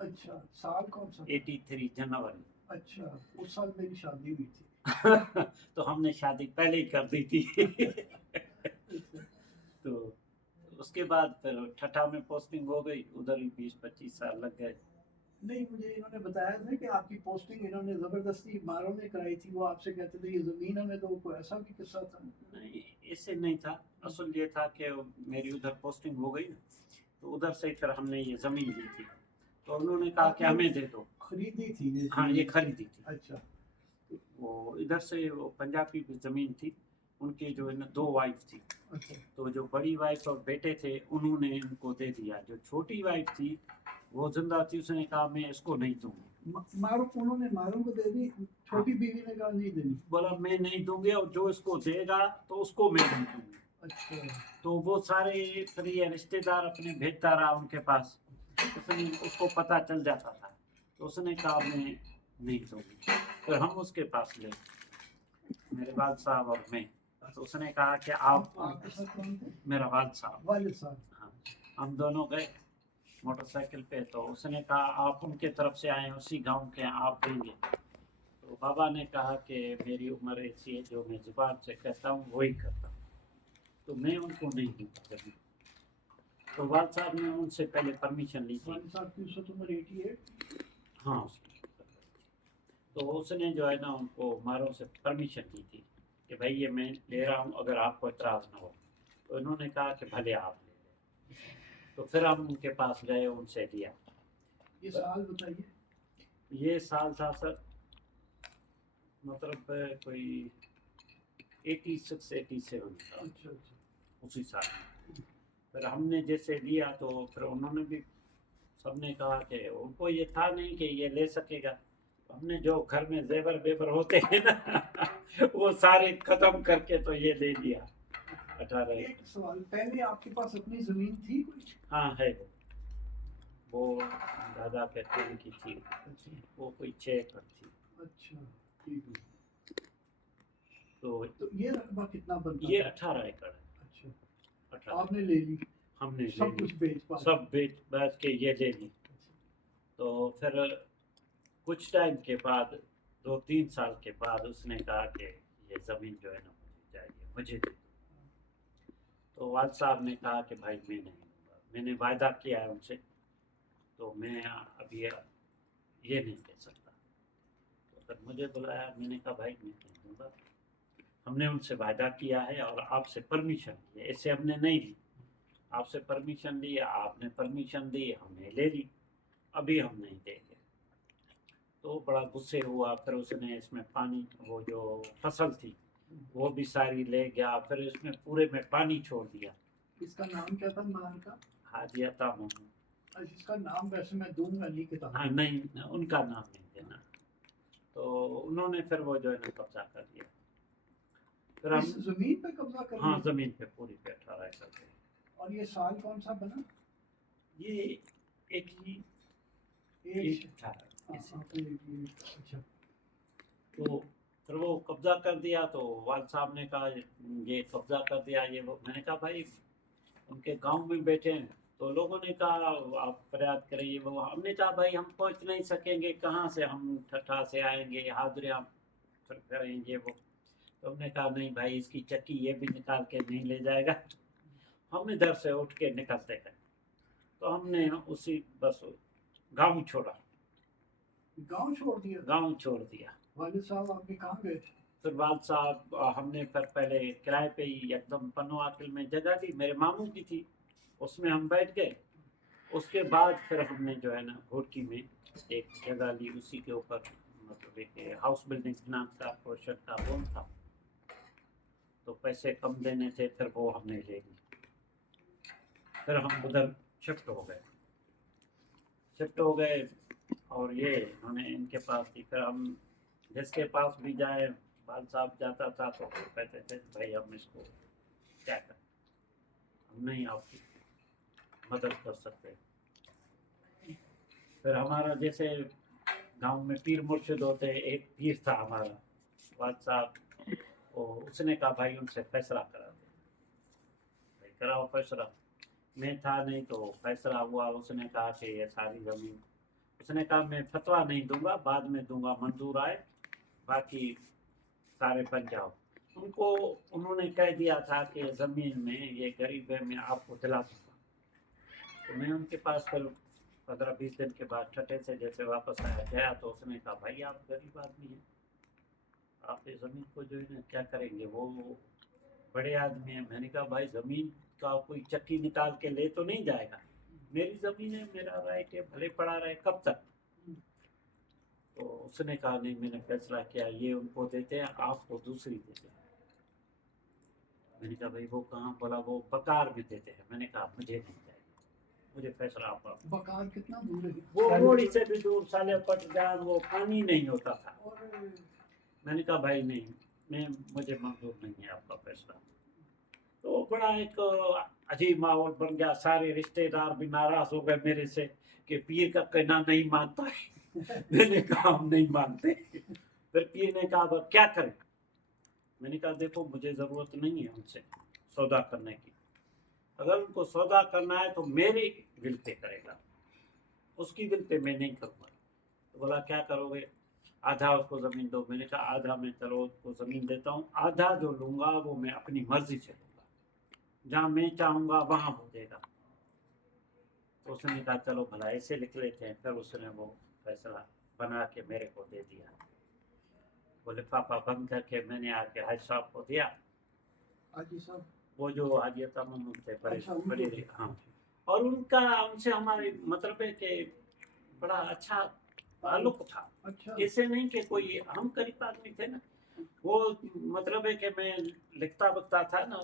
اچھا سال کون سا تھا؟ 83 جنوری. اچھا اس سال میری شادی ہوئی تھی. تو ہم نے شادی پہلے ہی کر دی تھی. اچھا. تو اس کے بعد پھر ٹھٹھا میں پوسٹنگ ہو گئی, ادھر ہی 20-25 سال لگ گئے. نہیں مجھے انہوں نے بتایا تھا کہ آپ کی پوسٹنگ انہوں نے زبردستی ماروں نے کرائی تھی, وہ آپ سے کہتے تھے یہ زمین ہمیں دو, کوئی ایسا بھی قصہ تھا؟ نہیں, ایسے نہیں تھا. اصل یہ تھا کہ میری ادھر پوسٹنگ ہو گئی نا, تو ادھر سے پھر ہم نے یہ زمین لی تھی, تو انہوں نے کہا آپ کہ نے ہمیں دے دو. خریدی تھی یہ ہاں, یہ زمین؟ خریدی تھی. اچھا. وہ ادھر سے وہ پنجابی زمین تھی, ان کی جو ہے نا 2 وائف تھی. اچھا. تو جو بڑی وائف اور بیٹے تھے انہوں نے ان کو دے دیا. جو چھوٹی وائف تھی وہ زندہ تھی, اس نے کہا میں اس کو نہیں دوں گی. مارو انہوں نے ماروں کو دے دی, چھوٹی بیوی نے کہا نہیں دینی. بولا میں نہیں دوں گی, اور جو اس کو دے گا تو اس کو میں نہیں دوں گی. اچھا. تو وہ سارے پھر یہ رشتے دار اپنے بھیجتا رہا ان کے پاس. اس کو پتہ چل جاتا تھا, تو اس نے کہا میں نہیں دوں گی. پھر ہم اس کے پاس گئے, میرے والد صاحب اور میں. تو اس نے کہا کہ آپ کے ساتھ کون تھے؟ میرا والد صاحب. والد صاحب. ہاں, ہم دونوں گئے موٹر سائیکل پہ. تو اس نے کہا آپ ان کے طرف سے آئے, اسی گاؤں کے, آپ دیں گے. تو بابا نے کہا کہ میری عمر ایسی ہے, جو میں زبان سے کہتا ہوں وہی کرتا ہوں, تو میں ان کو نہیں دوں گا کبھی. تو والد صاحب نے ان سے پہلے پرمیشن لی تھی. والد صاحب کی اس وقت عمر 88. ہاں, تو اس نے جو ہے نا ان کو ماروں سے پرمیشن دی تھی کہ بھائی یہ میں لے رہا ہوں, اگر آپ کو اعتراض نہ ہو. تو انہوں نے کہا کہ بھلے آپ لے لیں. تو پھر ہم ان کے پاس گئے, ان سے لیا. یہ سال بتائیے. یہ سال تھا سر مطلب کوئی 86-87 کا. اچھا اچھا. اسی سال. پھر ہم نے جیسے لیا تو پھر انہوں نے بھی, سب نے کہا کہ ان کو یہ تھا نہیں کہ یہ لے سکے گا. ہم نے جو گھر میں زیور بیور ہوتے ہیں نا وہ سارے ختم کر کے تو یہ لے لیا. 18. ایک سوال, پہلے آپ کے پاس اپنی زمین تھی کوئی؟ ہاں ہے, وہ دادا کہتے ہیں کی تھی, وہ کوئی 6 ایکڑ تھی. اچھا ٹھیک ہے. تو یہ رقبہ کتنا بنتا؟ یہ 18 ایکڑ ہے. اچھا. 18 آپ نے لے لی؟ ہم نے سب کچھ بیچ سب بیچ کے یہ لے لی. تو پھر کچھ ٹائم کے بعد, 2-3 سال کے بعد, اس نے کہا کہ یہ زمین جو ہے نا مجھے چاہیے, مجھے دے دو. تو والد صاحب نے کہا کہ بھائی میں نہیں دوں گا, میں نے وعدہ کیا ہے ان سے, تو میں ابھی یہ نہیں کہہ سکتا. تو پھر مجھے بلایا, میں نے کہا بھائی میں نہیں دوں گا, ہم نے ان سے وعدہ کیا ہے اور آپ سے پرمیشن لی ہے, ایسے ہم نے نہیں لی. آپ سے پرمیشن لی, آپ نے پرمیشن دی, ہم نے لے لی, ابھی ہم نہیں دیں گے. تو بڑا غصے ہوا. پھر اس نے اس میں پانی, وہ جو فصل تھی وہ بھی ساری لے گیا. پھر اس میں پورے میں پانی چھوڑ دیا. اس کا نام کیا تھا مال کا؟ حاجی عطا محمد. اس کا نام ویسے میں دوں گا نہیں کتاب. ہاں نہیں, ان کا نام نہیں دینا. تو انہوں نے پھر وہ جو ہے نا قبضہ کر لیا. پھر ہم زمین پہ قبضہ کر لیا؟ ہاں, زمین پہ پوری پہ 18 ایکڑ پہ. اور یہ سال کون سا بنا؟ یہ ایک ہی اچھا. تو پھر وہ قبضہ کر دیا. تو والد صاحب نے کہا یہ قبضہ کر دیا, یہ وہ. میں نے کہا بھائی ان کے گاؤں میں بیٹھے ہیں. تو لوگوں نے کہا آپ فریاد کریں, یہ وہ. ہم نے کہا بھائی ہم پہنچ نہیں سکیں گے, کہاں سے ہم ٹھٹھا سے آئیں گے, حاضرے ہم پھر کریں گے وہ. تو ہم نے کہا نہیں بھائی, اس کی چکی یہ بھی نکال کے نہیں لے جائے گا. ہم ادھر سے اٹھ کے نکلتے گئے. تو ہم نے اسی بس گاؤں چھوڑا. گاؤں چھوڑ دیا؟ گاؤں چھوڑ دیا. والد صاحب آپ کے کہاں گئے تھے؟ پھر والد صاحب, ہم نے پھر پہلے کرائے پہ ہی ایک دم پنو عاقل میں جگہ لی, میرے ماموں کی تھی, اس میں ہم بیٹھ گئے. اس کے بعد پھر ہم نے جو ہے نا گھوڑکی میں ایک جگہ لی, اسی کے اوپر مطلب ایک ہاؤس بلڈنگ فنانس کارپوریشن کا لون تھا, تو پیسے کم دینے تھے, پھر وہ ہم نے لے لی. پھر ہم ادھر شفٹ ہو گئے. اور یہ انہوں نے ان کے پاس تھی. پھر ہم جس کے پاس بھی جائے, والد صاحب جاتا تھا تو کہتے تھے بھائی ہم اس کو کیا کریں, ہم نہیں آپ کی مدد کر سکتے. پھر ہمارا جیسے گاؤں میں پیر مرشد ہوتے, ایک پیر تھا ہمارا والد صاحب, اس نے کہا بھائی ان سے فیصلہ کرا دے, بھائی کراؤ فیصلہ. میں تھا نہیں تو فیصلہ ہوا. اس نے کہا کہ یہ ساری زمین اس نے کہا میں فتوا نہیں دوں گا، بعد میں دوں گا، منظور آئے باقی سارے بن جاؤ۔ ان کو انہوں نے کہہ دیا تھا کہ زمین میں یہ غریب ہے، میں آپ کو دلا دوں گا۔ تو میں ان کے پاس پھر 15-20 دن کے بعد ٹھٹے سے جیسے واپس آیا گیا تو اس نے کہا بھائی آپ غریب آدمی ہیں، آپ اس زمین کو جو ہے نا کیا کریں گے؟ وہ بڑے آدمی ہیں۔ میں نے کہا بھائی زمین کا کوئی چکی نکال کے لے تو نہیں جائے گا، میری زمین ہے، میرا رائٹ ہے، بھلے پڑا رہے کب تک؟ تو اس نے کہا نہیں، میں نے فیصلہ کیا یہ ان کو دیتے ہیں، آپ کو دوسری دیتے ہیں۔ میں نے کہا بھائی وہ کہاں؟ بولا وہ بکار بھی دیتے ہیں۔ میں نے کہا مجھے نہیں چاہیے، مجھے فیصلہ آپ کا۔ بکار کتنا دور ہے؟ وہ روڑی سے بھی دور، سالے پٹ جان، وہ پانی نہیں ہوتا تھا۔ میں نے کہا بھائی نہیں، مجھے منظور نہیں ہے آپ کا فیصلہ۔ تو بڑا ایک عجیب ماحول بن گیا، سارے رشتے دار بھی ناراض ہو گئے میرے سے کہ پیر کا کہنا نہیں مانتا ہے۔ میں نے کہا ہم نہیں مانتے۔ پھر پیر نے کہا اب کیا کریں؟ میں نے کہا دیکھو مجھے ضرورت نہیں ہے ان سے سودا کرنے کی، اگر ان کو سودا کرنا ہے تو میری ول پہ کرے گا، اس کی ول پہ میں نہیں کروں گا۔ تو بولا کیا کرو گے؟ آدھا اس کو زمین دو۔ میں نے کہا آدھا میں چلو اس کو زمین دیتا ہوں، آدھا جو لوں گا وہ میں اپنی مرضی سے لوں گا، جہاں میں چاہوں گا وہاں ہو دے گا۔ تو اس نے کہا چلو بھلا ایسے لکھ لیتے ہیں۔ پھر اس نے وہ فیصلہ بنا کے میرے کو دے دیا، وہ لفافہ بند کر کے میں نے آ کے حاج صاحب کو دیا۔ حاجی صاحب وہ جو حاجی تمام تھے بڑے، ہاں، اور ان کا ان سے ہماری مطلب ہے کہ بڑا اچھا تعلق تھا۔ اچھا ایسے نہیں کہ کوئی ہم قریب آدمی تھے نا، وہ مطلب ہے کہ میں لکھتا بکتا تھا نا،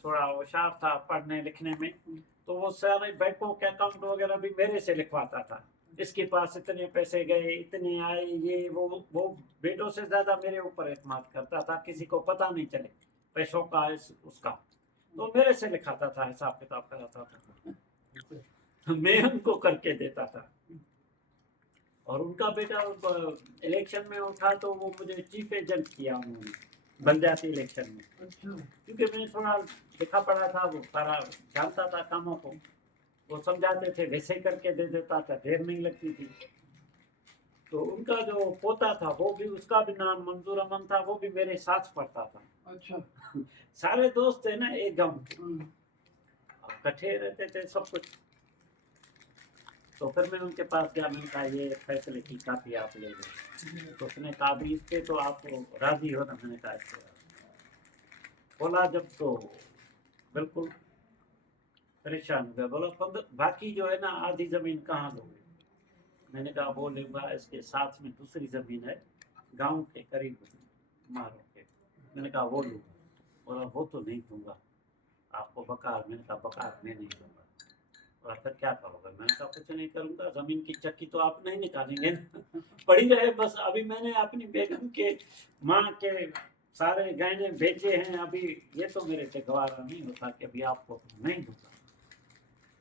تھوڑا ہوشیار تھا پڑھنے لکھنے میں، تو وہ سارے بینکوں کے اکاؤنٹ وغیرہ بھی میرے سے لکھواتا تھا۔ اس کے پاس اتنے پیسے گئے، اتنے آئے، یہ وہ بیٹوں سے زیادہ میرے اوپر اعتماد کرتا تھا، کسی کو پتہ نہیں چلے پیسوں کا اس کا، تو میرے سے لکھاتا تھا، حساب کتاب کراتا تھا، میں ان کو کر کے دیتا تھا۔ اور ان کا بیٹا الیکشن میں اٹھا تو وہ مجھے چیف ایجنٹ کیا انہوں نے بلدیاتی الیکشن میں، کیونکہ میں تھوڑا لکھا پڑھا تھا، وہ سارا جانتا تھا کاموں کو، وہ سمجھاتے تھے ویسے کر کے دے دیتا تھا، دیر نہیں لگتی تھی۔ تو ان کا جو پوتا تھا وہ بھی، اس کا بھی نام منظور امن تھا، وہ بھی میرے ساتھ پڑھتا تھا۔ اچھا سارے دوست تھے نا ایک گم، اکٹھے رہتے تھے سب کچھ۔ تو پھر میں ان کے پاس گیا، میں نے کہا یہ فیصلے کی کاپی آپ لے لیں۔ تو اس نے کہا بھی اس پہ تو آپ راضی ہو نا؟ میں نے کہا اس پہ بولا جب تو بالکل پریشان ہو گیا، بولا باقی جو ہے نا آدھی زمین کہاں دو گے؟ میں نے کہا وہ لوں گا، اس کے ساتھ میں دوسری زمین ہے گاؤں کے قریب مارو کے، میں نے کہا وہ لوں گا۔ بولا وہ تو نہیں دوں گا آپ کو بکار۔ میں نے کہا بکار میں نہیں دوں گا۔ اور پھر کیا کرو گے؟ میں نے کہا کچھ نہیں کروں گا، زمین کی چکی تو آپ نہیں نکالیں گے نا، پڑی رہے بس۔ ابھی میں نے اپنی بیگم کے ماں کے سارے گہنے بیچے ہیں، ابھی یہ تو میرے سے گوارا نہیں ہوتا کہ ابھی آپ کو نہیں دوں گا۔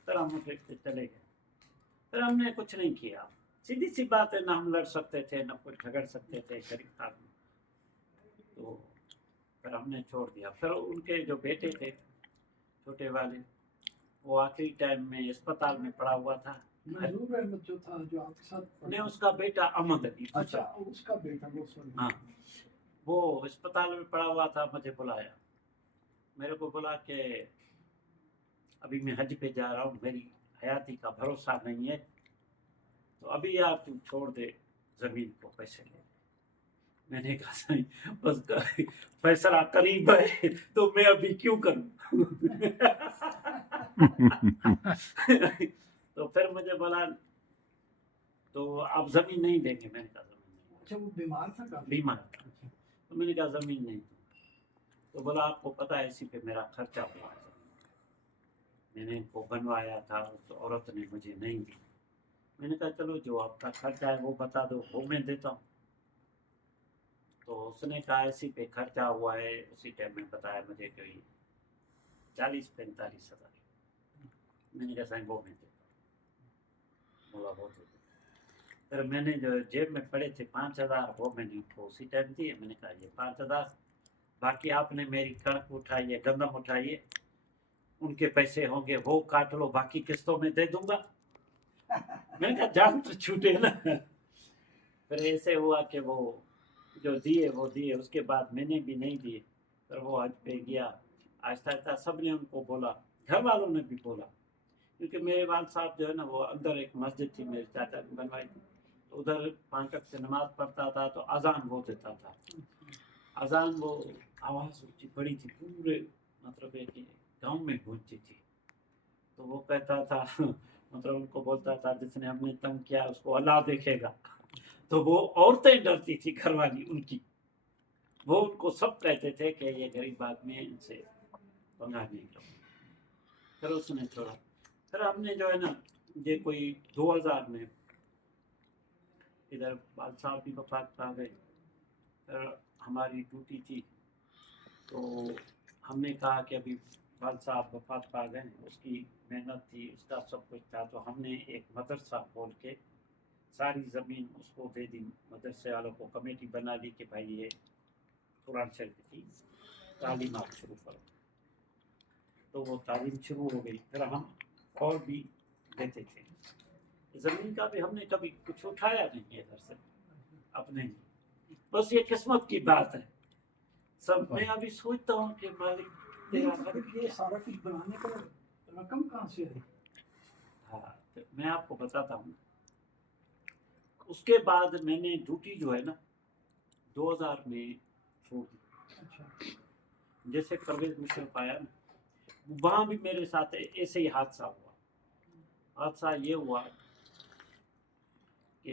پھر ہم اٹھ کے چلے گئے، پھر ہم نے کچھ نہیں کیا۔ سیدھی سی بات ہے، نہ ہم لڑ سکتے تھے نہ کچھ جھگڑ سکتے تھے شریف آدمی، تو پھر ہم نے چھوڑ دیا۔ پھر ان کے جو بیٹے تھے چھوٹے والے، وہ آخری ٹائم میں اسپتال میں پڑا ہوا تھا۔ منظور احمد جو تھا جو آپ کے ساتھ نہیں، اس کا بیٹا احمد علی، اچھا اس کا بیٹا، وہ ہاں، وہ اسپتال میں پڑا ہوا تھا۔ مجھے بلایا، میرے کو بولا کہ ابھی میں حج پہ جا رہا ہوں، میری حیاتی کا بھروسہ نہیں ہے، تو ابھی آپ چھوڑ دے زمین کو، پیسے لے۔ میں نے کہا صحیح، بس فیصلہ قریب ہے تو میں ابھی کیوں کروں؟ تو پھر مجھے بولا تو آپ زمین نہیں دیں گے؟ میں نے کہا زمین نہیں۔ اچھا وہ بیمار تھا کافی؟ بیمار تھا، تو میں نے کہا زمین نہیں دوں گا۔ تو بولا آپ کو پتہ ہے اسی پہ میرا خرچہ ہوا ہے، میں نے ان کو بنوایا تھا، اس عورت نے مجھے نہیں دی۔ میں نے کہا چلو جو آپ کا خرچہ ہے وہ بتا دو، وہ میں دیتا ہوں۔ تو اس نے کہا اسی پہ خرچہ ہوا ہے، اسی ٹائم میں بتایا مجھے کہ 40-45 ہزار۔ میں نے کہا صاحب وہ میں دیتا ہوں۔ بولا وہ دے دو۔ پھر میں نے جو جیب میں پڑے تھے 5,000، وہ میں نے ان کو اسی ٹائم دیے۔ میں نے کہا یہ 5,000، باقی آپ نے میری کڑک اٹھائی ہے، گندم اٹھائی ہے، ان کے پیسے ہوں گے وہ کاٹ لو، باقی قسطوں میں دے دوں گا۔ मैंने कहा जान तो छूटे ना। फिर ऐसे हुआ कि वो जो दिए वो दिए, उसके बाद मैंने भी नहीं दिए। फिर वो हज पे गया, आहिस्ता आहिस्ता सब ने उनको बोला, घर वालों ने भी बोला, क्योंकि मेरे वाल साहब जो है ना वो अंदर एक मस्जिद थी मेरे चाचा ने बनवाई थी, तो उधर 5 वक्त से नमाज पढ़ता था तो अजान वो देता था। अजान वो आवाज़ ऊँची बड़ी थी, पूरे मतलब है कि गाँव में गूंजती थी। तो वो कहता था मतलब उनको बोलता था जिसने हमने तंग किया उसको अल्लाह देखेगा। तो वो औरतें डरती थी घर वाली उनकी, वो उनको सब कहते थे कि ये गरीब आदमी है, इनसे पंगा नहीं लो। फिर उसने छोड़ा। फिर हमने जो है ना ये कोई 2000 में इधर बाल साहब भी वफात पा गए। फिर हमारी ड्यूटी थी तो हमने कहा कि अभी बाल साहब वफात पा गए, उसकी मेहनत थी, उसका सब कुछ था, तो हमने एक मदरसा खोल के सारी ज़मीन उसको दे दी। मदरसे वालों को कमेटी बना ली कि भाई ये कुरान शरीफ की तालीम आप शुरू करो। तो वो तालीम शुरू हो गई। फिर हम और भी देते थे। ज़मीन का भी हमने कभी कुछ उठाया नहीं है इधर से अपने, बस ये किस्मत की बात है सब। मैं अभी सोचता हूँ कि मालिक नहीं, तेरा तो फिर ये सारा कुछ बनाने का रकम कहाँ से आई? हाँ, तो मैं आपको बताता हूँ। उसके बाद मैंने ड्यूटी जो है ना 2000 में छोड़ दी। अच्छा, जैसे परवेज मुशर्रफ आया ना, वहाँ भी मेरे साथ ऐसे ही हादसा हुआ। हादसा ये हुआ कि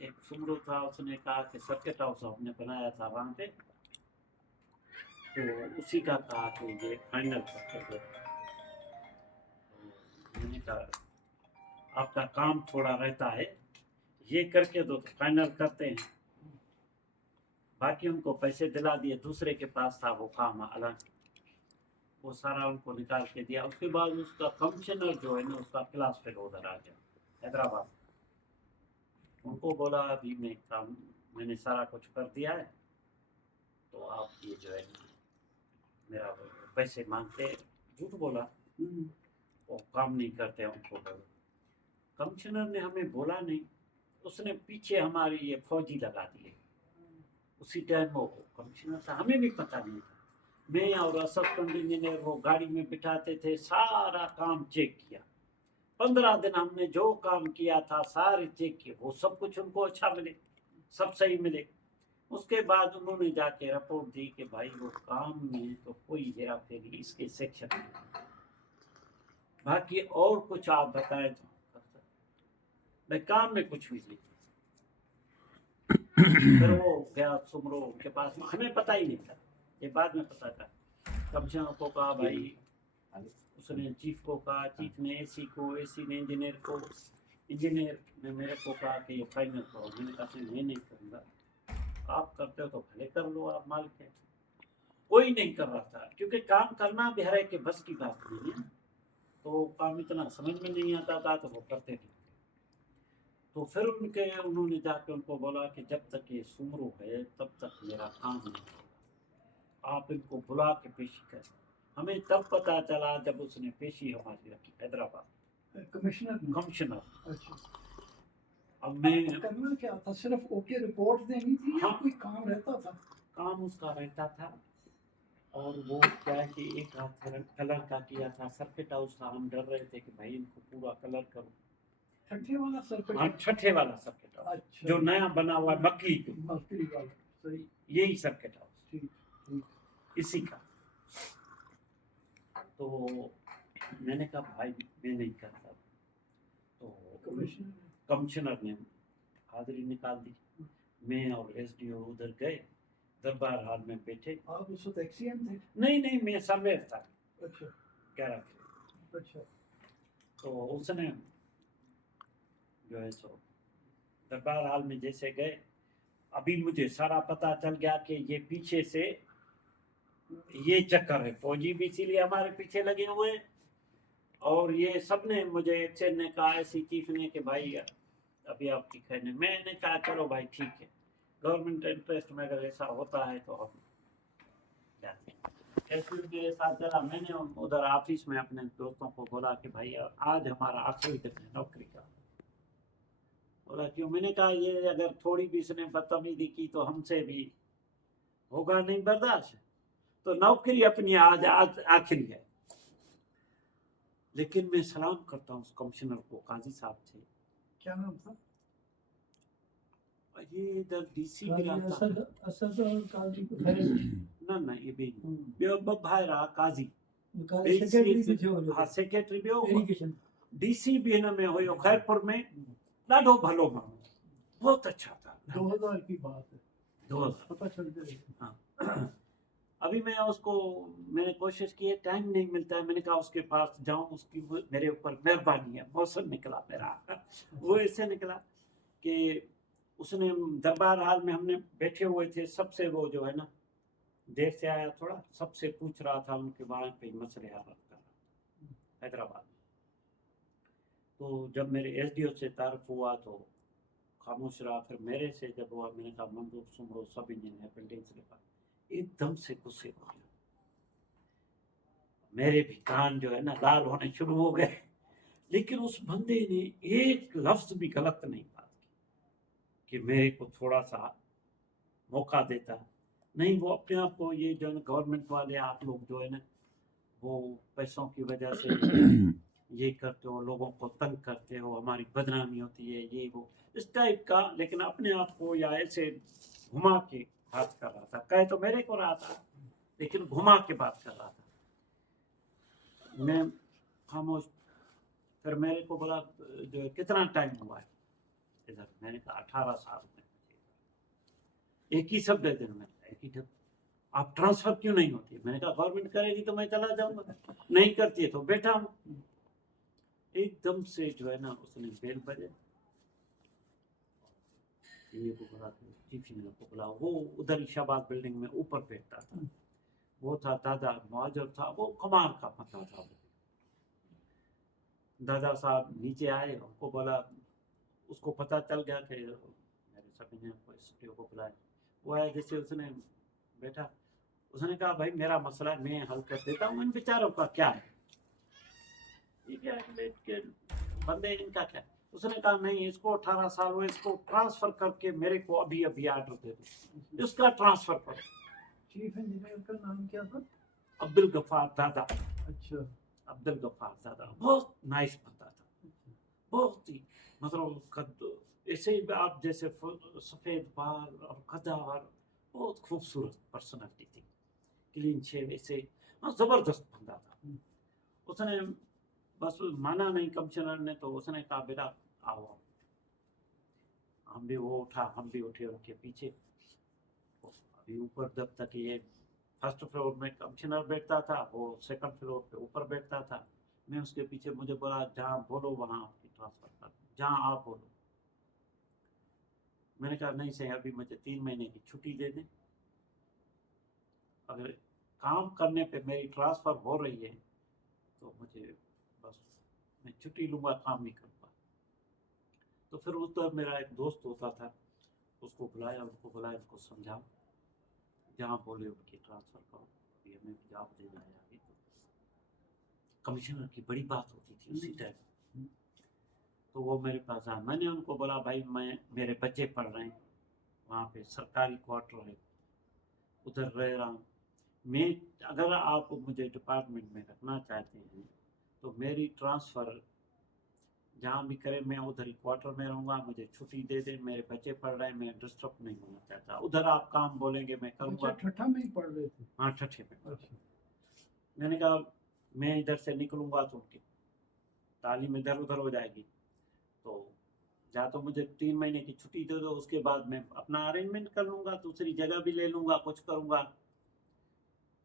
एक सुमरो था, उसने कहा कि सर्किट हाउस हमने बनाया था वहाँ पे, तो उसी का कहा कि ये फाइनल कर दो। तो मैंने कहा आपका काम थोड़ा रहता है, ये करके दो तो फाइनल करते हैं। बाकी उनको पैसे दिला दिए, दूसरे के पास था वो काम अलग, वो सारा उनको निकाल के दिया। उसके बाद उसका कमिश्नर जो है ना उसका क्लास फेल उधर आ गया हैदराबाद। उनको बोला अभी मैं काम मैंने सारा कुछ कर दिया है, तो आप ये जो है मेरा पैसे मांगते, झूठ बोला, वो काम नहीं करते उनको बोलो। कमिश्नर ने हमें बोला नहीं, उसने पीछे हमारी ये फौजी लगा दिए। उसी टाइम वो कमिश्नर था, हमें भी पता नहीं था। मैं और असिस्टेंट इंजीनियर वो गाड़ी में बिठाते थे, सारा काम चेक किया। 15 दिन हमने जो काम किया था सारे चेक किए, वो सब कुछ उनको अच्छा मिले, सब सही मिले। उसके बाद उन्होंने जाके रिपोर्ट दी कि भाई वो काम में तो कोई हेरा फेरी इसके सेक्शन में, बाकी और कुछ आप बताएं तो भाई काम में कुछ भी नहीं। फिर वो गया सुमरो के पास, हमें पता ही नहीं था, ये बाद में पता था। कमिश्नर को कहा भाई, उसने चीफ को कहा, चीफ ने एसी को, एसी ने इंजीनियर को, इंजीनियर ने मेरे को कहा कि ये फाइनल करो। मैंने कहा मैं नहीं करूँगा, आप करते हो तो भले कर लो, आप मालिक है। कोई नहीं कर रहा था, क्योंकि काम करना भी हर एक के बस की बात नहीं है, तो काम इतना समझ में नहीं आता था तो वो करते नहीं। तो फिर उन्होंने जाके उनको बोला कि जब तक ये सुमरो है तब तक मेरा काम नहीं होगा, आप इनको बुला के पेशी करें। हमें तब पता चला जब उसने पेशी हमारी रखी हैदराबाद, कमिश्नर। अच्छा, अब मैं करना क्या था? सिर्फ ओके रिपोर्ट देनी थी या हाँ। कोई काम रहता था? काम उसका रहता था, और वो क्या है कि एक हाथ कलर का किया था, सर्किट हाउस था। हम डर रहे थे कि भाई इनको पूरा कलर करो। छठे वाला सर्किट? हाँ, छठे वाला सर्किट हाउस, अच्छा, जो नया बना हुआ है मकली के, मकली वाला, सही, यही सर्किट हाउस, ठीक ठीक। इसी का। तो मैंने कहा भाई मैं नहीं करता। तो कमिश्नर ने हाजिरी निकाल दी। मैं और एसडीओ उधर गए, दरबार हाल में बैठे। आप उस वक्त एक्सीएम थे? नहीं, मैं सर्वेयर था। अच्छा, 11 अच्छा, तो उसने जो है सो दरबार हाल में जैसे गए, अभी मुझे सारा पता चल गया कि ये पीछे से ये चक्कर है, फौजी भी इसीलिए हमारे पीछे लगे हुए हैं। और ये सब ने मुझे एक्शन ने कहा, ऐसी चीफ ने कि भाई अभी आपकी खैर नहीं। मैंने कहा चलो भाई ठीक है, गवर्नमेंट इंटरेस्ट में अगर ऐसा होता है तो हम जाते हैं। ऐसे मेरे साथ चला। मैंने उधर ऑफिस में अपने दोस्तों को बोला कि भाई आज हमारा आखिरी दिन है नौकरी का, बोला क्यों? मैंने कहा ये अगर थोड़ी भी इसने बदतमीजी की तो हमसे भी होगा नहीं बर्दाश्त, तो नौकरी अपनी आज आज आखिरी है। लेकिन मैं सलाम करता हूँ उस कमिश्नर को, काजी साहब थे, क्या नाम था? ये इधर डीसी भी काजी रहता असद, है। असद और काजी फैज। ना ये भी ॿियो ॿ भाइर आहे काज़ी, काजी सेक्रेटरी भी थे वो जो। हाँ सेक्रेटरी भी हो, एजुकेशन। डीसी भी हिन में हुयो खैरपुर में, ॾाढो भलो माण्हू, बहुत अच्छा था। 2000 की बात है, 2000 पता चल जाएगा। हाँ अभी मैं उसको, मैंने कोशिश की है, टाइम नहीं मिलता है, मैंने कहा उसके पास जाऊं, उसकी मेरे ऊपर मेहरबानी है। मौसम निकला मेरा वो ऐसे निकला कि उसने दरबार हाल में हमने बैठे हुए थे, सबसे वो जो है ना देर से आया थोड़ा, सबसे पूछ रहा था उनके बारे पे मसले हल कर रहा हैदराबाद में। तो जब मेरे एसडीओ से तारुफ हुआ तो खामोश रहा, फिर मेरे से जब हुआ मैंने कहा मंजूर सुमरो सब इंजीनियर बिल्डिंग्स के पास, एकदम से गुस्से हो गया, मेरे भी कान जो है ना लाल होने शुरू हो गए। लेकिन उस बंदे ने एक लफ्ज भी गलत नहीं बात की कि मेरे को थोड़ा सा मौका देता, नहीं वो अपने आप को, ये जो है गवर्नमेंट वाले आप लोग जो है ना वो पैसों की वजह से ये करते हो, लोगों को तंग करते हो, हमारी बदनामी होती है, ये वो इस टाइप का। लेकिन अपने आप को या ऐसे घुमा के बात कर रहा था, कहे तो मेरे को रहा था लेकिन घुमा के बात कर रहा था। मैं खामोश, फिर मेरे को बोला जो कितना टाइम हुआ है इधर, मैंने कहा 18 साल में। एक ही शब्द है दिन में, एक ही शब्द, आप ट्रांसफर क्यों नहीं होती? मैंने कहा गवर्नमेंट करेगी तो मैं चला जाऊंगा, नहीं करती है तो बैठा हूँ। एकदम से जो है ना उसने बेल बजे, ये को बोला, चीफ इंजीनियर को बोला, वो उधर शाबाद बिल्डिंग में ऊपर बैठता था, वो था दादा मुआजर था, वो कमाल का बंदा था। दादा साहब नीचे आए, उनको बोला, उसको पता चल गया कि मेरे सब इंजीनियर को एसडीओ को बुलाया, वो आया, जैसे उसने बैठा, उसने कहा भाई मेरा मसला मैं हल कर देता हूँ, इन बेचारों का क्या है, ये क्या है बंदे इनका क्या। उसने कहा नहीं, इसको 18 साल हुए, इसको ट्रांसफर करके मेरे को अभी अभी आर्डर दे दो, इसका ट्रांसफर करो। चीफ इंजीनियर का नाम क्या था? अब्दुल गफ्फार दादा। अच्छा, अब्दुल गफ्फार दादा बहुत नाइस बंदा था, बहुत ही मतलब कद ऐसे ही आप जैसे सफ़ेद बाल और कदा और बहुत खूबसूरत पर्सनालिटी थी, क्लीन शेव, ऐसे ज़बरदस्त बंदा था। उसने बस माना नहीं कमिश्नर ने, तो उसने कहा बेटा आओ, हम भी वो उठा, हम भी उठे उनके पीछे। अभी ऊपर जब तक ये फर्स्ट फ्लोर में कमिश्नर बैठता था, वो सेकंड फ्लोर पे ऊपर बैठता था, मैं उसके पीछे, मुझे बोला जहाँ बोलो वहाँ आपकी ट्रांसफर कर, जहाँ आप बोलो। मैंने कहा नहीं सही, अभी मुझे 3 महीने की छुट्टी दे दें, अगर काम करने पे मेरी ट्रांसफ़र हो रही है तो मुझे बस मैं छुट्टी लूँगा, काम नहीं करूँगा। तो फिर उस तरह मेरा एक दोस्त होता था, उसको बुलाया, उनको बुलाया, उनको समझाओ, जहाँ बोले उनकी ट्रांसफ़र करो, अभी हमें भी जॉब देना है। अभी तो कमिश्नर की बड़ी बात होती थी उसी टाइम। तो वो मेरे पास आया, मैंने उनको बोला भाई मैं, मेरे बच्चे पढ़ रहे हैं वहाँ पे, सरकारी क्वार्टर है, उधर रह रहा हूँ मैं, अगर आप मुझे डिपार्टमेंट में रखना चाहते हैं तो मेरी ट्रांसफ़र जहाँ भी करें, मैं उधर ही क्वार्टर में रहूँगा, मुझे छुट्टी दे दें, मेरे बच्चे पढ़ रहे हैं, मैं डिस्टर्ब नहीं होना चाहता, उधर आप काम बोलेंगे मैं करूँगा। ठट्ठा में ही पढ़ रहे थे? हाँ ठट्ठे में। अच्छा। मैंने कहा मैं इधर से निकलूँगा तो उनकी तालीम इधर उधर हो जाएगी, तो या तो मुझे 3 महीने की छुट्टी दे दो, उसके बाद मैं अपना अरेंजमेंट कर लूँगा, दूसरी जगह भी ले लूँगा, कुछ करूँगा।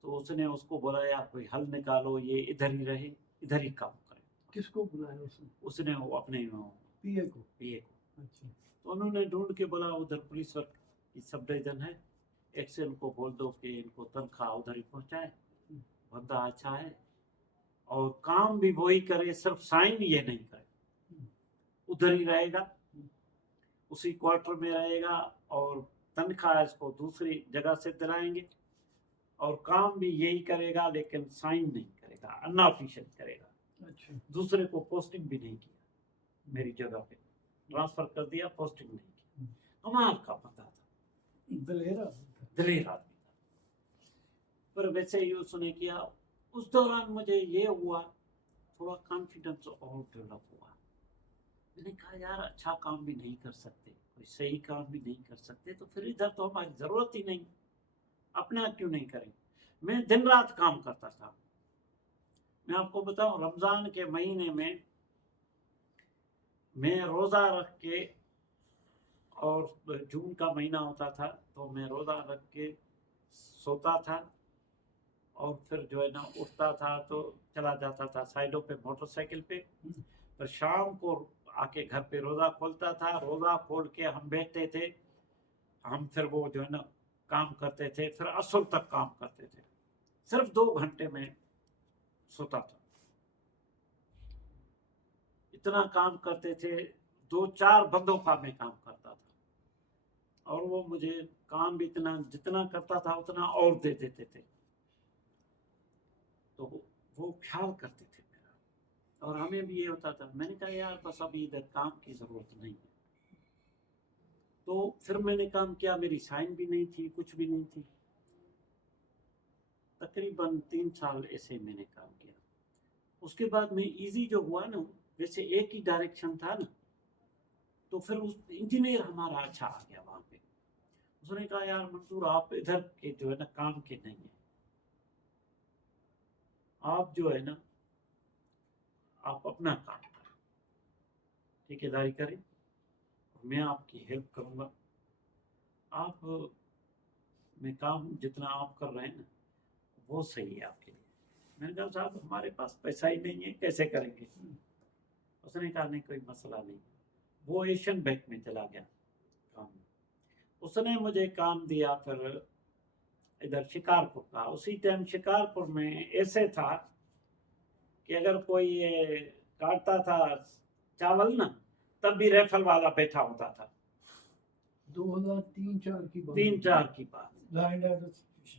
तो उसने उसको बोला यार कोई हल निकालो, ये इधर ही रहे, इधर ही काम करे। किसको बुलाया उसने? उसने वो अपने पीए को? पीए को। अच्छा। तो उन्होंने ढूंढ के बोला उधर पुलिस वर्क की सब डिवीजन है, एक्सेल को बोल दो कि इनको तनख्वाह उधर ही पहुँचाए, बंदा अच्छा है और काम भी वही करे, सिर्फ साइन ये नहीं करे, उधर ही रहेगा, उसी क्वार्टर में रहेगा, और तनख्वाह इसको दूसरी जगह से दिलाएंगे, और काम भी यही करेगा लेकिन साइन नहीं करेगा, अनऑफिशियल करेगा। अच्छा। दूसरे को पोस्टिंग भी नहीं किया मेरी जगह पे। ट्रांसफर कर दिया, पोस्टिंग नहीं की। कमाल का बंदा था, दलेर दलेर आदमी था, पर वैसे ही उसने किया। उस दौरान मुझे ये हुआ, थोड़ा कॉन्फिडेंस और डेवलप हुआ। मैंने कहा यार अच्छा काम भी नहीं कर सकते, कोई सही काम भी नहीं कर सकते, तो फिर इधर तो हमारी ज़रूरत ही नहीं, अपना क्यों नहीं करें। मैं दिन रात काम करता था। मैं आपको बताऊं, रमज़ान के महीने में मैं रोज़ा रख के, और जून का महीना होता था तो मैं रोज़ा रख के सोता था, और फिर जो है ना उठता था तो चला जाता था साइडों पे मोटरसाइकिल पे। पर शाम को आके घर पे रोज़ा खोलता था, रोज़ा खोल के हम बैठते थे, हम फिर वो जो है ना काम करते थे, फिर असर तक काम करते थे। सिर्फ 2 घंटे में सोता था, इतना काम करते थे। 2-4 बंदों का मैं काम करता था, और वो मुझे काम भी इतना, जितना करता था उतना और दे देते थे। तो वो ख्याल करते थे मेरा, और हमें भी ये होता था। मैंने कहा यार बस अभी इधर काम की ज़रूरत नहीं है। तो फिर मैंने काम किया, मेरी साइन भी नहीं थी, कुछ भी नहीं थी। तकरीबन 3 साल ऐसे मैंने काम किया। उसके बाद में इजी जो हुआ ना, वैसे एक ही डायरेक्शन था ना, तो फिर उस इंजीनियर हमारा अच्छा आ गया वहाँ पे। उसने कहा यार मंसूर, आप इधर के जो है ना काम के नहीं है, आप जो है ना आप अपना काम करें, ठेकेदारी करें, मैं आपकी हेल्प करूँगा। आप मैं काम जितना आप कर रहे हैं ना वो सही है आपके लिए। मैंने कहा साहब हमारे पास पैसा ही नहीं है, कैसे करेंगे। उसने कहा नहीं कोई मसला नहीं। वो एशियन बैंक में चला गया काम। उसने मुझे काम दिया फिर इधर शिकारपुर का। उसी टाइम शिकारपुर में ऐसे था कि अगर कोई ये काटता था चावल ना, तब भी रेफल वाला बैठा होता था। 2003-4 की बात, 3-4 की बात।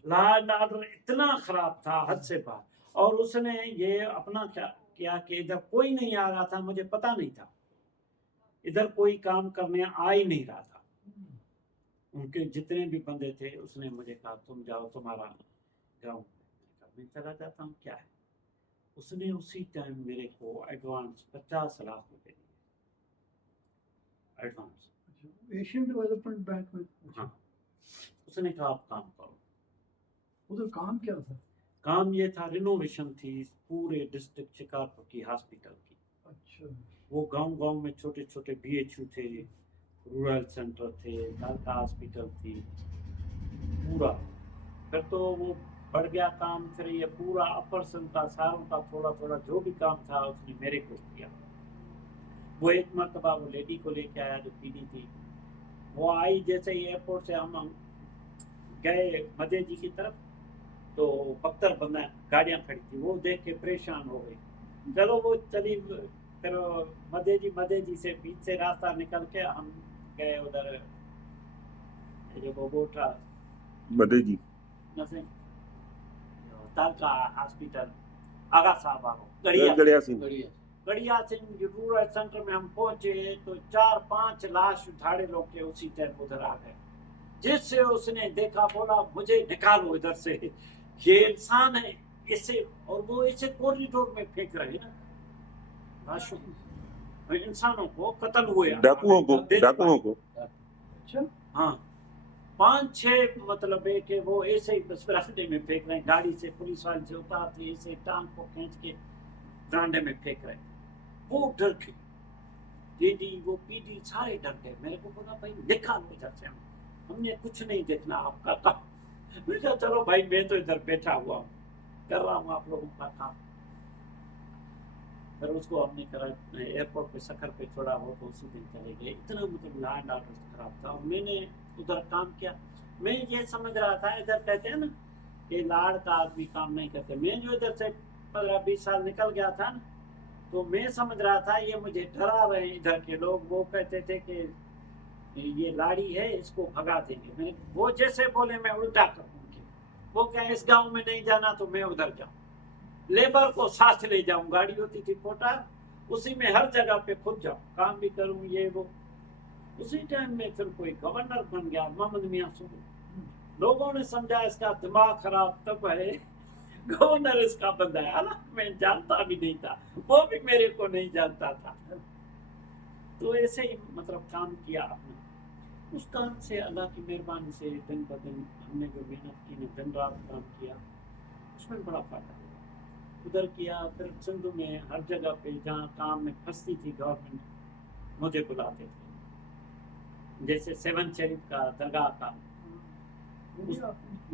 लॉ एंड ऑर्डर इतना खराब था, हद से बाहर। और उसने ये अपना क्या किया कि इधर कोई नहीं आ रहा था, मुझे पता नहीं था, इधर कोई काम करने आ ही नहीं रहा था। उनके जितने भी बंदे थे, उसने मुझे कहा तुम जाओ, तुम्हारा गाँव। मैं चला जाता हूँ, क्या है। उसने उसी टाइम मेरे को एडवांस 50 लाख रुपए दिए, एडवांस। एशियन डेवलपमेंट बैंक में। हाँ, उसने कहा आप काम करो। उधर काम क्या था? काम ये था, रिनोवेशन थी पूरे डिस्ट्रिक्ट शिकारपुर की हॉस्पिटल की। अच्छा। वो गांव-गांव में छोटे-छोटे बीएचयू थे, रूरल सेंटर थे, दालका हॉस्पिटल थी, पूरा। फिर तो वो बढ़ गया काम, फिर ये पूरा अपर का सारों का थोड़ा-थोड़ा जो भी काम था उसने मेरे को किया। वो एक मरतबा वो लेडी को लेके आया जो पीडी थी। वो आई, जैसे ही एयरपोर्ट से हम गए मदे जी की तरफ, तो बख्तर बंदा गाड़ियाँ खड़ी थी, वो देख के परेशान हो गई। चलो वो चली, फिर मदे जी से बीच से रास्ता निकल के हम गए उधर जो बोगोटा मदे जी नर्सिंग तालका हॉस्पिटल, आगा साहब आओ गड़िया सिंह रूरल सेंटर में हम पहुंचे तो 4-5 लाश उठाड़े लोग के उसी टाइम उधर आ गए। जिससे उसने देखा, बोला मुझे निकालो इधर से, ये इंसान है इसे। और वो इसे कॉरिडोर में फेंक रहे ना लाशों, इंसानों को, कत्ल हुए डाकुओं को। अच्छा। हाँ, 5-6 मतलब है कि वो ऐसे ही बस रास्ते में फेंक रहे हैं, गाड़ी से पुलिस वाले से उतारते ऐसे टांग को खींच के बरामदे में फेंक रहे। वो डर गए, डीडी वो पीडी सारे डर गए। मेरे को बोला भाई निकालो इधर से, हमने कुछ नहीं देखना आपका काम। मैं कहा चलो भाई, मैं तो इधर बैठा हुआ हूँ, कर रहा हूँ आप लोगों का काम। फिर उसको हमने करा एयरपोर्ट पे सखर पे छोड़ा, हो तो उसी दिन चले गए। इतना मतलब लॉ एंड ऑर्डर खराब था। और मैंने उधर काम किया। मैं ये समझ रहा था, इधर कहते हैं ना कि लाड़ का आदमी काम नहीं करते। मैं जो इधर से 15-20 साल निकल गया था ना, तो मैं समझ रहा था ये मुझे डरा रहे इधर के लोग। वो कहते थे कि ये लाड़ी है, इसको भगा देंगे। मैंने वो जैसे बोले मैं उल्टा करूँगी। वो कहें इस गांव में नहीं जाना तो मैं उधर जाऊँ, लेबर को साथ ले जाऊँ। गाड़ी होती थी पोटा, اسی میں ہر جگہ پہ خود جاؤں، کام بھی کروں، یہ وہ. اسی ٹائم میں پھر کوئی گورنر بن گیا محمد میاں سبو. لوگوں نے سمجھا اس کا دماغ خراب تب ہے، گورنر اس کا بندہ ہے. حالانکہ میں جانتا بھی نہیں تھا، وہ بھی میرے کو نہیں جانتا تھا. تو ایسے ہی مطلب کام کیا آپ نے. اس کام سے اللہ کی مہربانی سے دن بدن ہم نے جو محنت کی نا، دن رات کام کیا، اس میں بڑا فائدہ ہوا. ادھر کیا، پھر سندھ میں ہر جگہ پہ جہاں کام میں پھنستی تھی گورنمنٹ مجھے بلاتے تھے. جیسے سیون شریف کا درگاہ کا،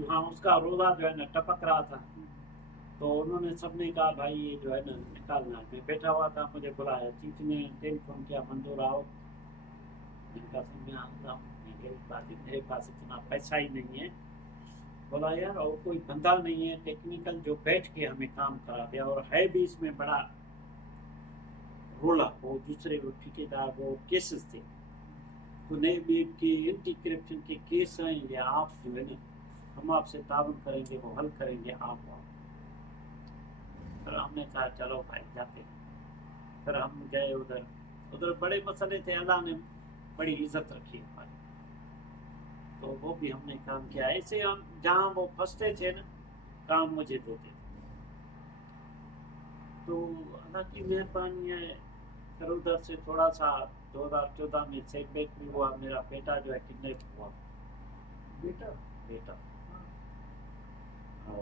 ہاں اس کا روزہ جو ہے نا ٹپک رہا تھا، تو انہوں نے سب نے کہا بھائی یہ جو ہے نا نکالنا ہے. میں بیٹھا ہوا تھا، مجھے بلایا، چیف نے ٹیلی فون کیا، منظور آؤ. میں نے کہا میں آتا ہوں، میرے پاس اتنا پیسہ ہی نہیں ہے. بولا یار اور کوئی بندہ نہیں ہے ٹیکنیکل جو بیٹھ کے ہمیں کام کرا دیا، اور ہے بھی اس میں بڑا رولا. وہ دوسرے وہ ٹھیکیدار وہ کیسز تھے، تو نئے بیٹ کے اینٹی کرپشن کے کیس ہیں، یہ آپ جو ہے نا ہم آپ سے تعاون کریں گے، وہ حل کریں گے آپ. پھر ہم نے کہا چلو بھائی جاتے ہیں. پھر ہم گئے ادھر بڑے مسئلے تھے، اللہ نے بڑی عزت رکھی ہماری، تو وہ بھی ہم نے کام کیا. ایسے ہم جہاں وہ پھنستے تھے نا کام مجھے دیتے تھے. تو اللہ کی مہربانی ہے. پھر ادھر سے تھوڑا سا 2014 میں سیٹ بیک بھی ہوا. میرا بیٹا جو ہے کڈنیپ ہوا. بیٹا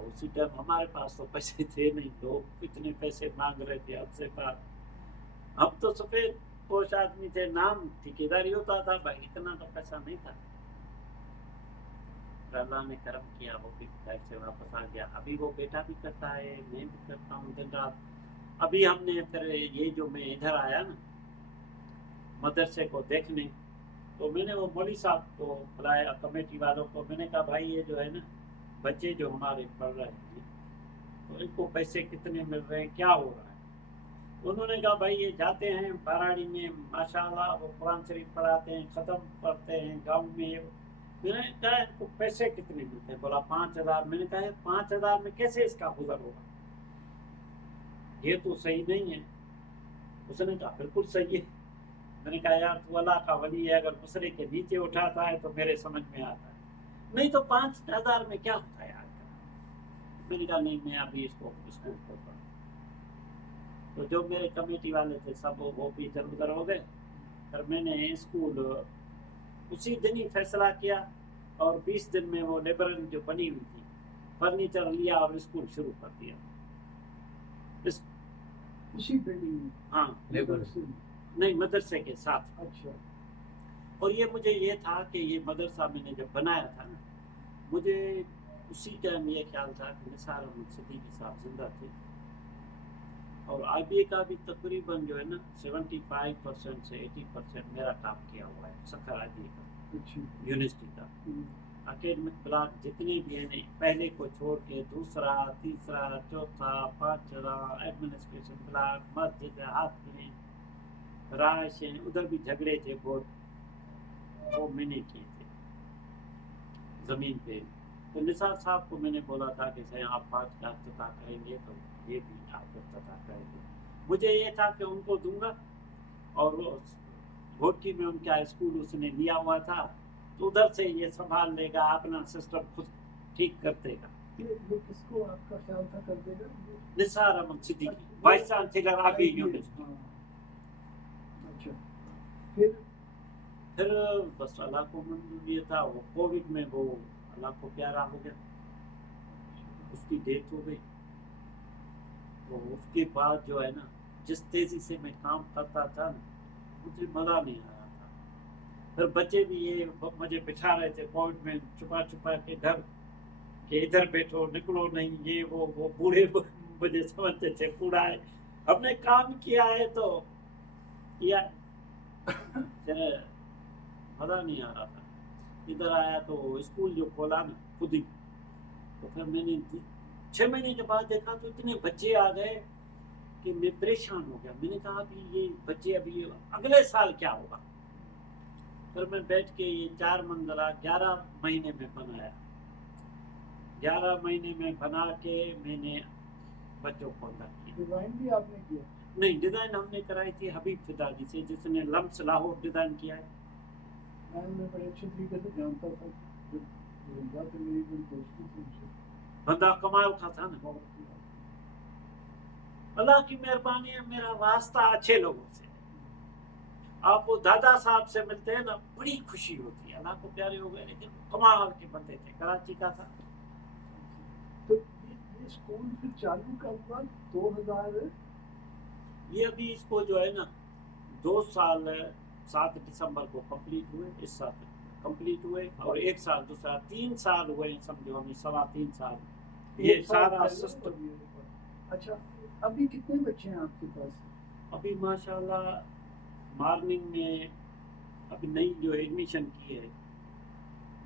اسی ٹائم ہمارے پاس تو پیسے تھے نہیں، لوگ اتنے پیسے مانگ رہے تھے ہم سے پاس. ہم تو سفید پوش آدمی تھے، نام ٹھیکیداری ہوتا تھا بھائی، اتنا تو پیسہ نہیں تھا. اللہ نے کرم کیا، وہ بھی گھر سے واپس آ گیا. ابھی وہ بیٹا بھی کرتا ہے، میں بھی کرتا ہوں دن رات. ابھی ہم نے پھر یہ جو میں ادھر آیا نا مدرسے کو دیکھنے، تو میں نے وہ مولوی صاحب کو بلایا، کمیٹی والوں کو. میں نے کہا بھائی یہ جو ہے نا بچے جو ہمارے پڑھ رہے ہیں تو ان کو پیسے کتنے مل رہے ہیں، کیا ہو رہا ہے. انہوں نے کہا بھائی یہ جاتے ہیں باراڑی میں ماشاءاللہ وہ قرآن شریف پڑھاتے ہیں، ختم پڑھتے ہیں گاؤں میں. میں نے کہا ان کو پیسے کتنے ملتے ہیں؟ بولا 5,000. میں نے کہا 5,000 میں کیسے اس کا گزر ہوگا، یہ تو صحیح نہیں ہے. اس نے کہا بالکل صحیح ہے. میں نے کہا یار تو اللہ کا ولی ہے، اگر مسئلے کے نیچے اٹھاتا ہے تو میرے سمجھ میں آتا ہے، نہیں تو 5,000 میں کیا ہوتا ہے یار. میں نے کہا نہیں میں ابھی اس کو اسکول کھولتا ہوں. تو جو میرے کمیٹی والے تھے سب وہ بھی ادھر ادھر ہو گئے. پھر میں نے اسکول اسی دن ہی فیصلہ کیا، اور 20 دن میں وہ لائبریری جو بنی ہوئی تھی فرنیچر لیا اور اسکول شروع کر دیا. اسی بلڈنگ میں؟ ہاں نہیں، مدرسے کے ساتھ. اچھا. اور یہ مجھے یہ تھا کہ یہ مدرسہ میں نے جب بنایا تھا نا، مجھے اسی ٹائم یہ خیال تھا کہ نثار احمد صدیقی صاحب زندہ تھے، اور آئی بی اے کا بھی تقریباً جو ہے نا 75% سے 80% میرا کام کیا ہوا ہے سکھر آئی بی اے کا، یونیورسٹی کا. اکیڈمک بلاک جتنے بھی ہیں پہلے کو چھوڑ کے، دوسرا، تیسرا، چوتھا، پانچواں، ایڈمنسٹریشن بلاک، مسجد، ہاسپٹل، راشن، ادھر بھی جھگڑے تھے بہت، وہ میں نے کیے تھے زمین پہ. تو نثار صاحب کو میں نے بولا تھا کہ سر آپ بات کا افتتاح کریں گے تو یہ بھی آپ افتتاح کریں گے. مجھے یہ تھا کہ ان کو دوں گا، اور وہ گھوٹکی میں ان کا اسکول اس نے لیا ہوا تھا، تو ادھر سے یہ سنبھال لے گا، اپنا سسٹم خود ٹھیک کر دے گا. یہ کس کو آپ کا خیال تھا کر دے گا؟ نثار احمد صدیقی، وائس چانسلر آبی یونیورسٹی. اچھا. پھر بس اللہ کو منظور یہ تھا، وہ کووڈ میں وہ اللہ کو پیارا ہو گیا، اس کی ڈیتھ ہو گئی. تو اس کے بعد جو ہے نا جس تیزی سے میں کام کرتا تھا نا مجھے مزہ نہیں آ رہا تھا. پھر بچے بھی یہ مجھے بٹھا رہے تھے کووڈ میں چھپا چھپا کے گھر، کہ ادھر بیٹھو نکلو نہیں، یہ وہ بوڑھے مجھے سمجھتے تھے بوڑھا ہے. ہم نے کام کیا ہے تو کیا، مزہ نہیں آ رہا تھا. ادھر آیا تو اسکول جو کھولا نا خود ہی، تو پھر میں نے 6 مہینے کے بعد دیکھا تو اتنے بچے آ گئے کہ میں پریشان ہو گیا. میں نے کہا ابھی یہ بچے ابھی اگلے سال کیا ہوگا. پھر میں بیٹھ کے یہ 4 منزلہ 11 مہینے میں بنایا. 11 مہینے میں بنا کے میں نے بچوں کو اندر کیا. ڈیزائن بھی آپ نے کیا؟ नहीं, डिज़ाइन हमने कराई थी हबीब फिदादी से, जिसने लम्स लाहौर डिज़ाइन किया है। मैं बड़े अच्छे तरीके से जानता था, जब जिंदा थे मेरी कोई दोस्ती थी उनसे। बंदा कमाल का था ना। बहुत अल्लाह की मेहरबानी है, मेरा वास्ता अच्छे लोगों से। आप वो दादा साहब से मिलते हैं ना, बड़ी खुशी होती है। अल्लाह को प्यारे हो गए, लेकिन कमाल के बंदे थे, कराची का था। तो ये स्कूल फिर चालू कब हुआ? 2000? ये अभी इसको जो है ना 2 साल 7 दिसंबर को कंप्लीट हुए, इस साल कंप्लीट हुए, और 1 साल दूसरा 3 साल हुए, समझो हमें 3.25 साल ये एक साल सारा पहले सिस्टम। और ये। अच्छा, अभी कितने बच्चे हैं आपके पास? अभी माशाल्लाह मॉर्निंग में अभी नई जो एडमिशन की है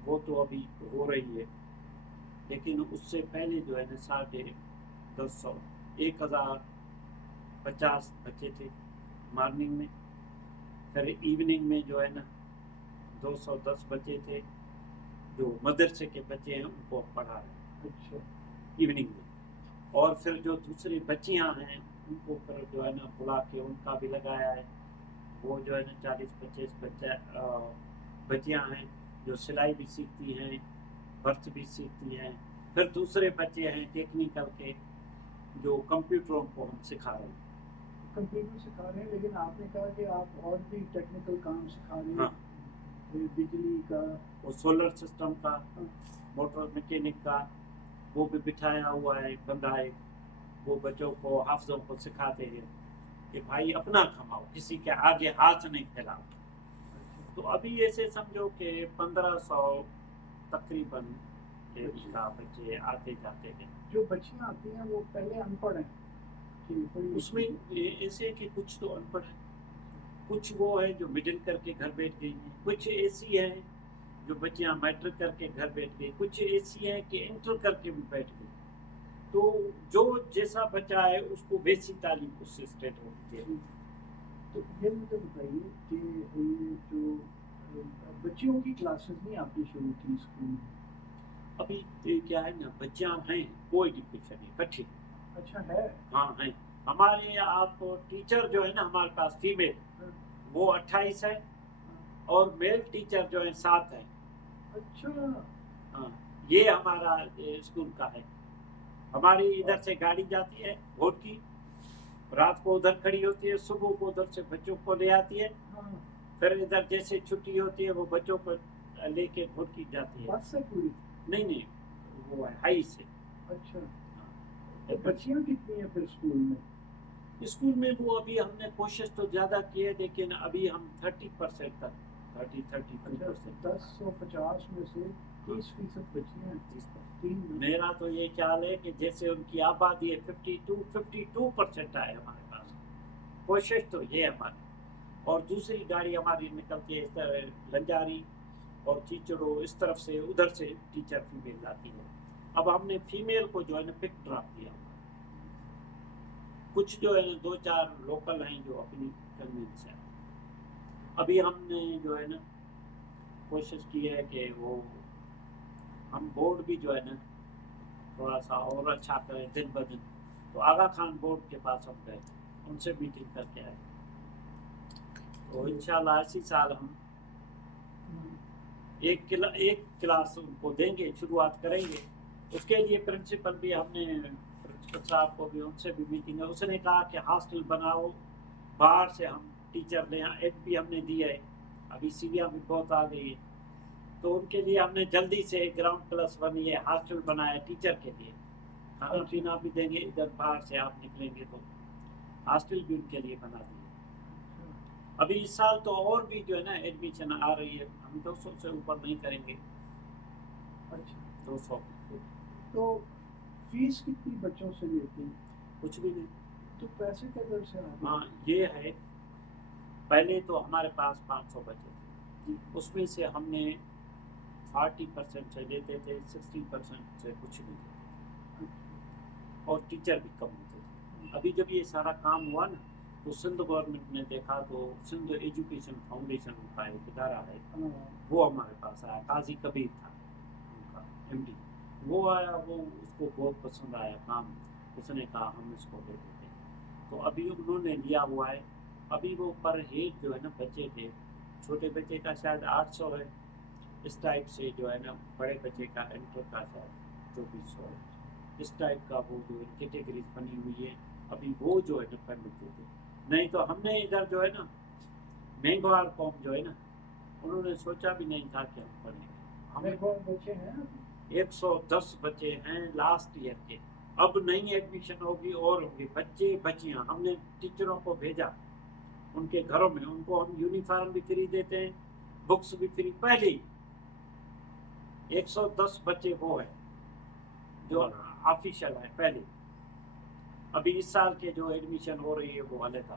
वो तो अभी हो रही है, लेकिन उससे पहले जो है ना 1050 1050 बच्चे थे मॉर्निंग में। फिर इवनिंग में जो है ना 210 बच्चे थे, जो मदरसे के बच्चे हैं उनको पढ़ा रहे अच्छा, इवनिंग में। और फिर जो दूसरी बच्चियां हैं उनको फिर जो है ना बुला के उनका भी लगाया है। वो जो है ना 40-25 बच्चियां हैं जो सिलाई भी सीखती हैं, बर्थ भी सीखती हैं। फिर दूसरे बच्चे हैं टेक्निकल के, जो कंप्यूटरों को हम सिखा रहे हैं। कंप्यूटर सिखा रहे हैं, लेकिन आपने कहा कि आप और भी टेक्निकल काम सिखा रहे हैं। हाँ। ये बिजली का। वो सोलर सिस्टम का, हाँ। मोटर मैकेनिक का, वो भी बिठाया हुआ है बंदा है। वो बच्चों को, हाफिजों को सिखाते हैं कि भाई अपना कमाओ, किसी के आगे हाथ नहीं फैलाओ। तो अभी ऐसे समझो कि 1500 तकरीबन का बच्चे आते जाते हैं। जो बच्चियां आती हैं वो पहले अनपढ़ हैं कि कोई उसमें ऐसे कि कुछ तो अनपढ़ है, कुछ वो है जो मिडिल करके घर बैठ गई हैं, कुछ ऐसी है जो बच्चियां मैट्रिक करके घर बैठ गई, कुछ ऐसी है कि इंटर करके भी बैठ गई। तो जो जैसा बच्चा है उसको वैसी तालीम उससे स्टेट होती है। तो ये मुझे बताइए कि ये जो बच्चियों की क्लासेस नहीं आपने शुरू की स्कूल में? अभी ये क्या है ना, बच्चियां हैं, कोई डिफिक्शन नहीं, इकट्ठी। अच्छा है। हाँ हैं हमारे। आप टीचर जो है ना हमारे पास फीमेल वो 28 है, और मेल टीचर जो है 7 है। अच्छा। हाँ, ये हमारा स्कूल का है। हमारी इधर से गाड़ी जाती है वोट की, रात को उधर खड़ी होती है, सुबह को उधर से बच्चों को ले आती है। हाँ। फिर इधर जैसे छुट्टी होती है वो बच्चों को लेके वोट की जाती है। बस से पूरी? नहीं, वो है हाई से। अच्छा, तो बच्चियां कितनी है फिर स्कूल में? स्कूल में वो अभी हमने कोशिश तो ज़्यादा की है, लेकिन अभी हम 30% तक 32%। 1050 में से 30% बच्चियां हैं। 3 मेरा तो ये ख्याल है कि जैसे उनकी आबादी है 52% आए हमारे पास। कोशिश तो ये है हमारी। और दूसरी गाड़ी हमारी निकलती है इस तरह लंजारी और चीचड़ो, इस तरफ से उधर से टीचर फीमेल आती है। अब हमने फीमेल को जो है ना पिक ड्रॉप दिया। कुछ जो है ना 2-4 लोकल हैं जो अपनी कन्वीनियंस है। अभी हमने जो है ना कोशिश की है कि वो हम बोर्ड भी जो है ना थोड़ा सा और अच्छा करें दिन ब दिन। तो आगा खान बोर्ड के पास हम गए, उनसे मीटिंग करके आए। तो इंशाल्लाह इसी साल हम एक क्लास उनको देंगे, शुरुआत करेंगे। उसके लिए प्रिंसिपल भी हमने, प्रिंसिपल साहब को भी, उनसे भी मीटिंग है। उसने कहा कि हॉस्टल बनाओ, बाहर से हम टीचर ले, एड भी हमने दिया है, अभी सीढ़ियाँ भी बहुत आ गई है। तो उनके लिए हमने जल्दी से ग्राउंड+1 ये हॉस्टल बनाया टीचर के लिए। खाना पीना भी देंगे, इधर बाहर से आप निकलेंगे तो हॉस्टल भी उनके लिए बना दिए। अभी इस साल तो और भी जो है ना एडमिशन आ रही है, हम 200 से ऊपर नहीं करेंगे। अच्छा, 200। तो फीस कितनी बच्चों से लेते हैं? कुछ भी नहीं। तो पैसे किधर से आते हैं? हाँ, ये है, पहले तो हमारे पास 500 बच्चे थे, उसमें से हमने 40% से लेते थे, 60% से कुछ नहीं लेते, और टीचर भी कम होते थे। अभी जब ये सारा काम हुआ ना, तो सिंध गवर्नमेंट ने देखा, तो सिंध एजुकेशन फाउंडेशन का एक इदारा है, वो हमारे पास आया। काजी कबीर था उनका MD, वो आया, वो उसको बहुत पसंद आया काम। उसने कहा हम इसको दे देते हैं। تو ابھی انہوں نے لیا ہوا ہے. ابھی وہ پر ہیڈ جو ہے نا بچے کے, چھوٹے بچے کا شاید 800 ہے, اس ٹائپ سے جو ہے نا بڑے بچے کا انٹر کا شاید 2400 ہے. اس ٹائپ کا وہ جو کیٹیگریز بنی ہوئی ہے ابھی, وہ جو ہے نا پڑھنے کے لیے. نہیں تو ہم نے ادھر جو ہے نا مینگوار قوم جو ہے نا, انہوں نے سوچا بھی نہیں تھا کہ ہم پڑھیں گے. ہمیں کون بچے ہیں 110 بچے ہیں لاسٹ ایئر کے. اب نئی ایڈمیشن ہوگی اور ہوں گے بچے بچیاں. ہم نے ٹیچروں کو بھیجا ان کے گھروں میں, ان کو ہم یونیفارم بھی فری دیتے ہیں, بکس بھی فری. پہلے ہی 110 بچے وہ ہیں جو آفیشیل ہیں پہلے. ابھی اس سال کے جو ایڈمیشن ہو رہی ہے وہ علیحدہ.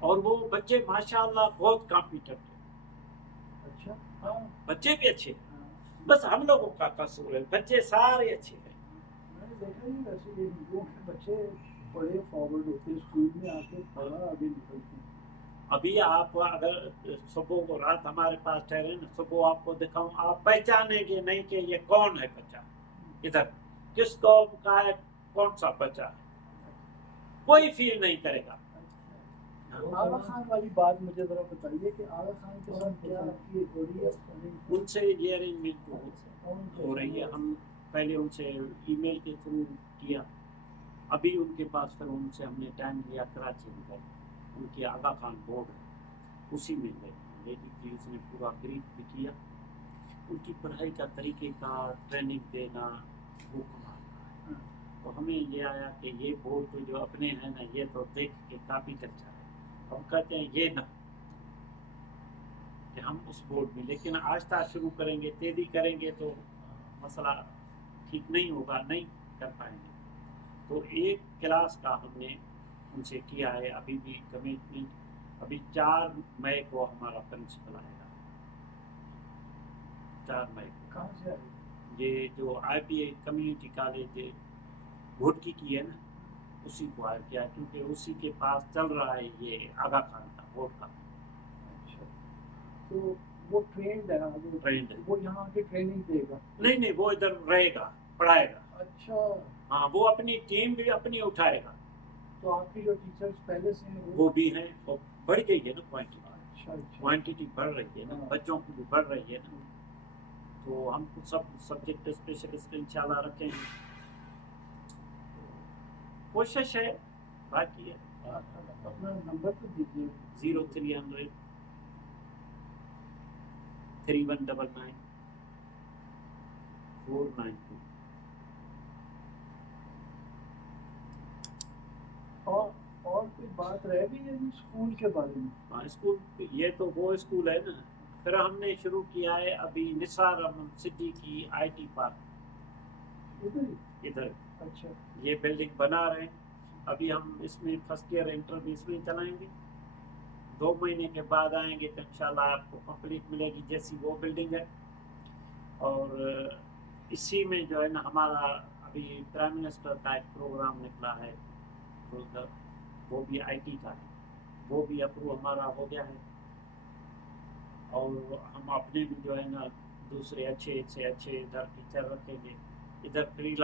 اور وہ بچے ماشاءاللہ بہت کمپیٹنٹ ہیں. اچھا ہاں بچے بھی اچھے ہیں, بس ہم لوگوں کا قصور ہے. بچے سارے اچھے ہیں. میں نے دیکھا ہی ویسے یہ ہندوؤں کے بچے بڑے فارورڈ ہوتے ہیں, اسکول میں آ کے بڑا آگے نکلتے ہیں. ابھی آپ اگر صبح کو رات ہمارے پاس ٹھہرے نا, صبح آپ کو دکھاؤں, آپ پہچانیں گے نہیں کہ یہ کون ہے بچہ, ادھر کس قوم کا ہے, کون سا بچہ ہے, کوئی فیل نہیں کرے گا. آغا خان والی بات مجھے ذرا بتائیے کہ آغا خان کے ساتھ کیا آپ کی ہو رہی ہے؟ ان سے یہ ارینجمنٹ ہو رہی ہے. ہم پہلے ان سے ای میل کے تھرو کیا. ابھی ان کے پاس پھر ان سے ہم نے ٹائم لیا کراچی میں گئے. ان کی آغا خان بورڈ ہے اسی میں گئے. لیڈی پلیز نے پورا بریف بھی کیا. ان کی پڑھائی کا طریقہ کا ٹریننگ دینا وہ کمال کا ہے. تو ہمیں یہ آیا کہ یہ بورڈ تو جو اپنے ہیں نا, یہ تو دیکھ کے کافی چرچا ہے. ہم کہتے ہیں یہ نہ کہ ہم اس بورڈ میں, لیکن آہستہ شروع کریں گے, تیزی کریں گے تو مسئلہ ٹھیک نہیں ہوگا, نہیں کر پائیں گے. تو ایک کلاس کا ہم نے ان سے کیا ہے ابھی بھی کمٹمنٹ. ابھی 4 مئی کو ہمارا پرنسپل آئے گا. 4 مئی کو. کہاں سے آئے؟ یہ جو آئی پی اے کمیونٹی کالج گھوٹکی کی ہے نا, اسی کو آئے کیا, کیونکہ اسی کے پاس چل رہا ہے یہ آغا خان کا بورڈ کا. اچھا تو وہ ٹرینڈ ہے, ٹرینڈ ہے. وہ یہاں کے ٹریننگ دے گا؟ نہیں وہ ادھر رہے گا, پڑھائے گا. اچھا ہاں, وہ اپنی ٹیم بھی اپنی اٹھائے گا. تو آپ کی جو ٹیچرز پہلے سے ہیں وہ بھی ہیں, وہ بڑھ گئی ہے نا کوانٹٹی. اچھا اچھا کوانٹٹی بڑھ رہی ہے نا, بچوں کی بھی بڑھ رہی ہے نا. تو ہم سب سبجیکٹ اسپیشلسٹ انشاءاللہ رکھیں گے. کوشش ہے, باقی ہے. اپنا نمبر تو دیجیے. 0300 3199 492. اور کوئی بات رہ گئی ہے اسکول کے بارے میں؟ ہاں, اسکول یہ تو وہ اسکول ہے نا. پھر ہم نے شروع کیا ہے ابھی نثار احمد سٹی کی آئی ٹی پارک ادھر. اچھا یہ بلڈنگ بنا رہے ہیں. ابھی ہم اس میں فرسٹ ایئر انٹر بھی اس میں چلائیں گے. 2 مہینے کے بعد آئیں گے تو انشاءاللہ آپ کو کمپلیٹ ملے گی جیسی وہ بلڈنگ ہے. اور اسی میں جو ہے نا ہمارا ابھی پرائم منسٹر کا ایک پروگرام نکلا ہے, وہ بھی آئی ٹی کا ہے. وہ بھی اپروو ہمارا ہو گیا ہے. اور ہم اپنے بھی جو ہے نا دوسرے اچھے سے اچھے ادھر ٹیچر رکھیں گے. ادھر فری